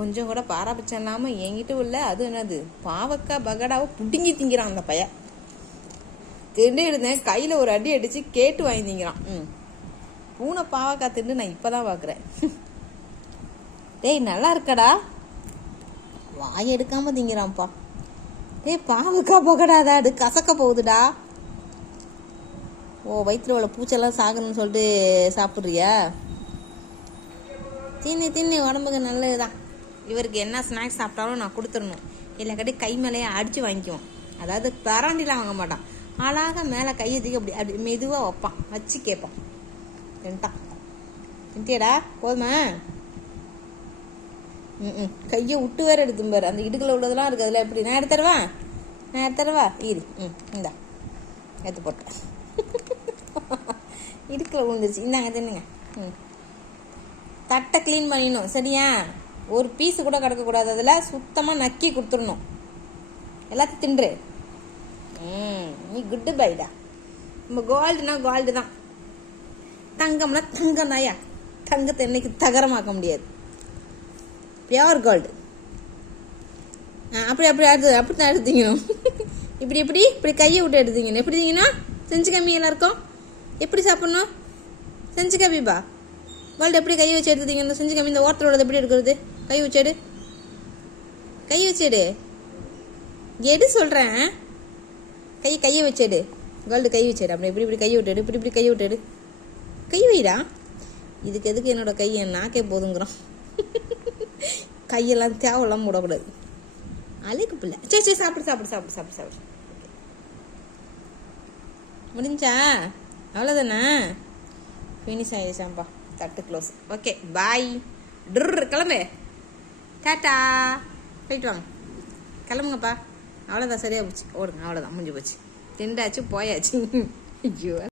கொஞ்சம் கூட பாராபட்சம் இல்லாமல் என்கிட்ட உள்ள அது என்னது பாவக்காய் பகடாவை புடுங்கி திங்கிறான் அந்த பையன். திண்டு இருந்தேன், கையில் ஒரு அடி அடித்து கேட்டு வாங்கி திங்கிறான். பூனை பாவக்காய் திண்டு நான் இப்போ தான் பார்க்குறேன். டேய் நல்லா இருக்கடா, வாய் எடுக்காமல் திங்கிறான்ப்பா. டேய் பாவக்காய் பகடாதா, அது கசக்க போகுதுடா. ஓ வயிற்றுல உள்ள பூச்செல்லாம் சாகணும்னு சொல்லிட்டு சாப்பிட்றியா? தின்னு உடம்புக்கு நல்லதுதான். இவருக்கு என்ன ஸ்நாக்ஸ் சாப்பிட்டாலும் நான் கொடுத்துடணும், இல்லை கட்டி கை மேலேயே அடித்து வாங்கிக்குவோம். அதாவது தராண்டிலாம் வாங்க மாட்டான், அழகாக மேலே கையை தூக்கி அப்படி அப்படி மெதுவாக வைப்பான், வச்சு கேட்பான். தின்ட்டான். தின்ட்டியடா போதுமா? கையை விட்டு வேற எடுத்தும்பாரு. அந்த இடுக்கில் உள்ளதெல்லாம் இருக்குது, அதில் எப்படி நான் எடுத்துறவா இரு. இந்தா எடுத்து போட்டேன். இடுக்கில் விழுந்துருச்சு, இந்தாங்க தின்னுங்க. தட்டை க்ளீன் பண்ணிடணும் சரியா? ஒரு பீஸு கூட கிடக்கக்கூடாது, அதில் சுத்தமாக நக்கி கொடுத்துடணும். எல்லாத்தையும் தின்று. நீ குட்டு பைடா. நம்ம கோல்டுனா கோல்டு தான், தங்கம்னா தங்கம் தாயா. தங்கத்தை என்னைக்கு தகரமாக்க முடியாது, பியோர் கோல்டு. அப்படி தான் எடுத்தீங்கணும். இப்படி கையை விட்டு எடுத்தீங்கன்னு எப்படி தீங்கணும்? செஞ்சு கம்மி எல்லாருக்கும் எப்படி சாப்பிட்ணும்? செஞ்சு கம்மிப்பா. கோல்டு எப்படி கையை வச்சு எடுத்துட்டீங்க? செஞ்சு கம்மி இந்த ஓரத்தோட எப்படி எடுக்கிறது? கை வச்சேடு எடு சொல்கிறேன். கையை வச்சேடு கோல்டு, கை வச்சேடு. அப்படி இப்படி கையை விட்டுடு, இப்படி கையை விட்டுடு. கை வைடா. இதுக்கு எதுக்கு என்னோட கை என் நாக்கே போதுங்கிறோம். கையெல்லாம் தேவையில்லாமல் விடக்கூடாது. அழைக்கு பிள்ளை. சரி சாப்பிடு. முடிஞ்சா அவ்வளோதானே? ஃபினிஷ் ஆயிடுச்சாம்பா. தட்டு க்ளோஸ். Okay bye. கிளம்பு. டாட்டா. போயிட்டு வாங்க, கிளம்புங்கப்பா. அவ்வளோதான், சரியாக போச்சு. ஓடுங்க, அவ்வளோதான் முடிஞ்சு போச்சு. திண்டாச்சு போயாச்சு. ஐயோ.